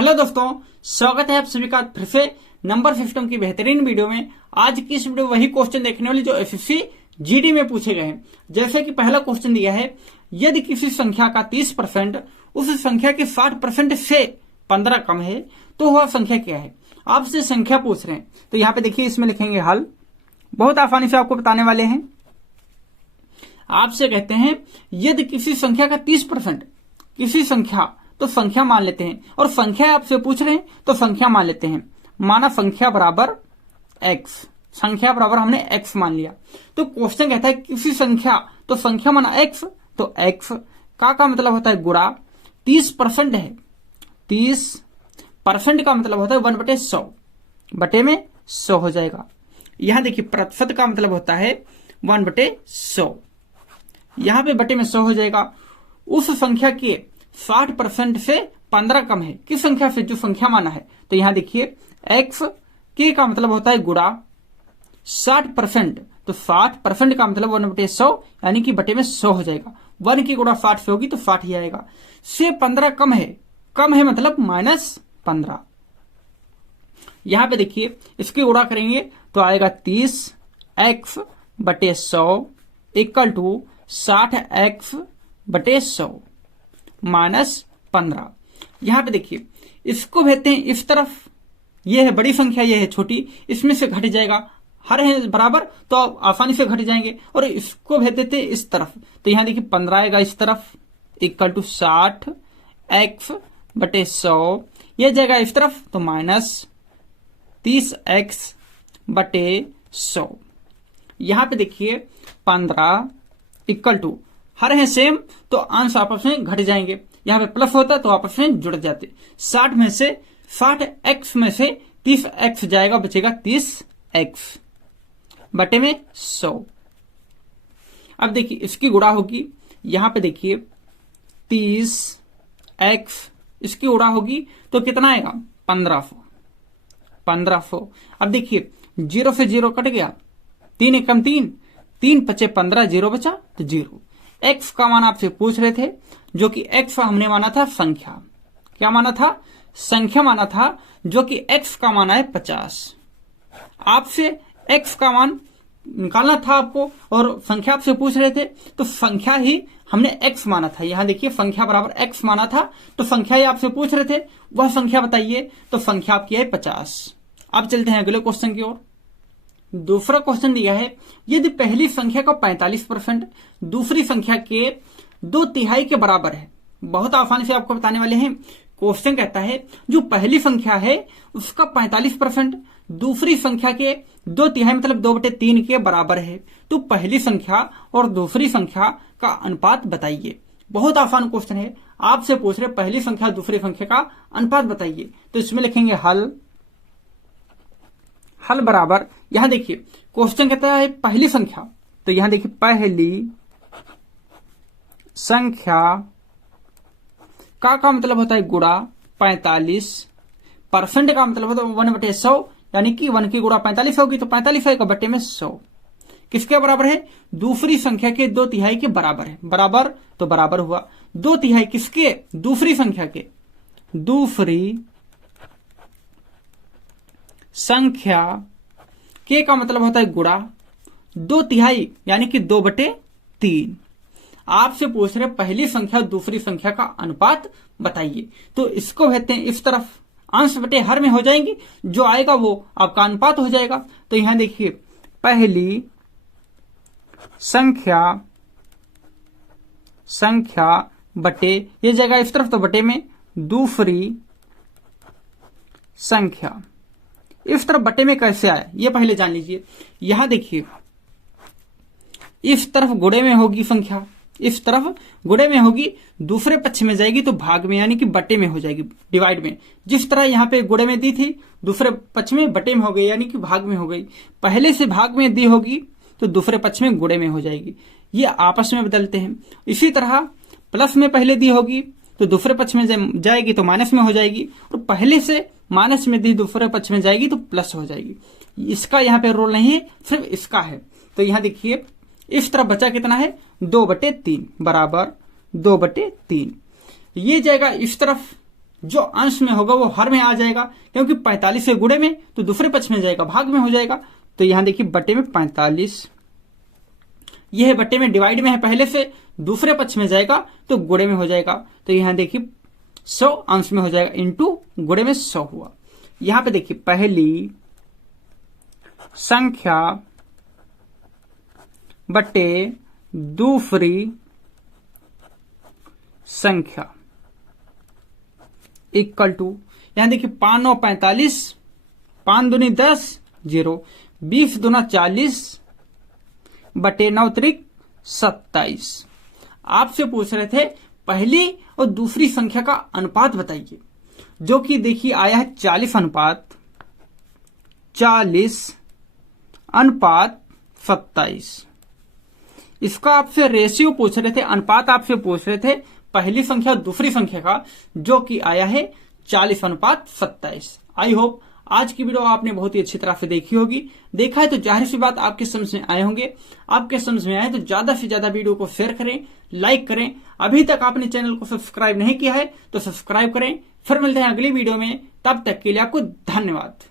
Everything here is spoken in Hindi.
हेलो दोस्तों, स्वागत है आप सभी का फिर से नंबर सिस्टम की बेहतरीन वीडियो में। आज की इस वीडियो वही क्वेश्चन देखने वाले जो एसएससी जीडी में पूछे गए हैं। जैसे कि पहला क्वेश्चन दिया है, यदि किसी संख्या का 30% उस संख्या के 60% से 15 कम है तो वह संख्या क्या है। आपसे संख्या पूछ रहे हैं तो यहाँ पे देखिए, इसमें लिखेंगे हल। बहुत आसानी से आपको बताने वाले हैं। आपसे कहते हैं यदि किसी संख्या का 30%, किसी संख्या तो संख्या मान लेते हैं, और संख्या आपसे पूछ रहे हैं तो संख्या मान लेते हैं। माना संख्या बराबर x, संख्या बराबर हमने x मान लिया। तो क्वेश्चन कहता है किसी संख्या तो संख्या माना x, तो x का मतलब होता है गुणा 30% है। 30% का मतलब होता है 1/100, बटे में 100 हो जाएगा। यहां देखिए प्रतिशत का मतलब होता है 1/100, यहां पे बटे में 100 हो जाएगा। उस संख्या के 60% से 15 कम है, किस संख्या से, जो संख्या माना है। तो यहां देखिए x के का मतलब होता है गुणा 60%, तो 60% का मतलब 1/100 यानी कि बटे में 100 हो जाएगा। 1 की गुणा 60 से होगी तो 60 ही आएगा। से 15 कम है, कम है मतलब -15। यहां पे देखिए इसकी गुणा करेंगे तो आएगा 30x/100 इक्वल टू 60x/100 -15। यहां पे देखिए इसको भेजते हैं इस तरफ, ये है बड़ी संख्या, ये है छोटी, इसमें से घट जाएगा। हर है बराबर तो आसानी से घट जाएंगे। और इसको भेज देते हैं इस तरफ, तो यहां देखिए 15 आएगा इस तरफ इक्वल टू 60x/100, ये जाएगा इस तरफ तो -30x/100। यहां पे देखिए 15 इक्वल टू, हर है सेम तो अंश आपस में घट जाएंगे। यहां पे प्लस होता तो आपस में जुड़ जाते। 60 में से 60x में से 30x जाएगा, बचेगा 30x बटे में 100। अब देखिए इसकी गुणा होगी, यहां पे देखिए 30x इसकी गुणा होगी तो कितना आएगा 1500। अब देखिए 0 से 0 कट गया, 3 एकम 3, 3 × 5 = 15, 0 बचा तो 0। x का मान आपसे पूछ रहे थे, जो कि x हमने माना था संख्या। क्या माना था? संख्या माना था, जो कि x का मान है 50। आपसे x का मान निकालना था आपको, और संख्या आपसे पूछ रहे थे तो संख्या ही हमने x माना था। यहां देखिए संख्या बराबर x माना था, तो संख्या ही आपसे पूछ रहे थे, वह संख्या बताइए। तो संख्या आपकी है 50। अब चलते हैं अगले क्वेश्चन की ओर। दूसरा क्वेश्चन दिया है, यदि पहली संख्या का 45% दूसरी संख्या के 2/3 के बराबर है। बहुत आसानी से आपको बताने वाले हैं। क्वेश्चन कहता है जो पहली संख्या है उसका 45% दूसरी संख्या के 2/3 मतलब 2/3 के बराबर है, तो पहली संख्या और दूसरी संख्या का अनुपात बताइए। बहुत आसान क्वेश्चन है, आपसे पूछ रहे पहली संख्या दूसरी संख्या का अनुपात बताइए। तो इसमें लिखेंगे हल। हल बराबर, यहां देखिए क्वेश्चन कहता है पहली संख्या, तो यहां देखिए पहली संख्या का मतलब होता है गुणा 45%, का मतलब होता है 1/100, यानी कि 1 की गुणा 45 होगी तो 45 आएगा बटे में 100। किसके बराबर है? दूसरी संख्या के 2/3 के बराबर है। बराबर तो बराबर हुआ। 2/3 किसके? दूसरी संख्या के। दूसरी संख्या के का मतलब होता है गुणा 2/3 यानी कि 2/3। आपसे पूछ रहे पहली संख्या दूसरी संख्या का अनुपात बताइए। तो इसको भेजते हैं इस तरफ, अंश बटे हर में हो जाएंगी, जो आएगा वो आपका अनुपात हो जाएगा। तो यहां देखिए पहली संख्या बटे, ये जाएगा इस तरफ तो बटे में दूसरी संख्या। इस तरफ बटे में कैसे आया ये पहले जान लीजिए। यहां देखिए इस तरफ गुणे में होगी संख्या, इस तरफ गुणे में होगी, दूसरे पक्ष में जाएगी तो भाग में यानी कि बटे में हो जाएगी, डिवाइड में। जिस तरह यहाँ पे गुणे में दी थी, दूसरे पक्ष में बटे में हो गई यानी कि भाग में हो गई। पहले से भाग में दी होगी तो दूसरे पक्ष में गुणे में हो जाएगी। ये आपस में बदलते हैं। इसी तरह प्लस में पहले दी होगी तो दूसरे पक्ष में जाएगी तो माइनस में हो जाएगी, और पहले से माइनस में दी दूसरे पक्ष में जाएगी तो प्लस हो जाएगी। इसका यहाँ पे रोल नहीं है, सिर्फ इसका है। तो यहाँ देखिए इस तरफ बचा कितना है 2/3 बराबर 2/3। ये जाएगा इस तरफ जो अंश में होगा वो हर में आ जाएगा, क्योंकि 45 से गुणे में तो दूसरे पक्ष में जाएगा, भाग में हो जाएगा। तो यहां देखिए बट्टे में 45, यह बट्टे में डिवाइड में है पहले से, दूसरे पक्ष में जाएगा तो गुणे में हो जाएगा। तो यहां देखिए 100 अंश में हो जाएगा, इंटू गुणे में 100 हुआ। यहां पे देखिए पहली संख्या बट्टे दूसरी संख्या इक्वल टू, यहां देखिए 5 9 45, 5 दूनी 10, 0, 20 दूना 40 बटे 9 त्रिक 27। आपसे पूछ रहे थे पहली और दूसरी संख्या का अनुपात बताइए, जो कि देखिए आया है 40 अनुपात 27। इसका आपसे रेशियो पूछ रहे थे, अनुपात आपसे पूछ रहे थे पहली संख्या और दूसरी संख्या का, जो कि आया है 40:27। आई होप आज की वीडियो आपने बहुत ही अच्छी तरह से देखी होगी। देखा है तो जाहिर सी बात आपके समझ में आए होंगे। आपके समझ में आए तो ज्यादा से ज्यादा वीडियो को शेयर करें, लाइक करें। अभी तक आपने चैनल को सब्सक्राइब नहीं किया है तो सब्सक्राइब करें। फिर मिलते हैं अगली वीडियो में, तब तक के लिए आपको धन्यवाद।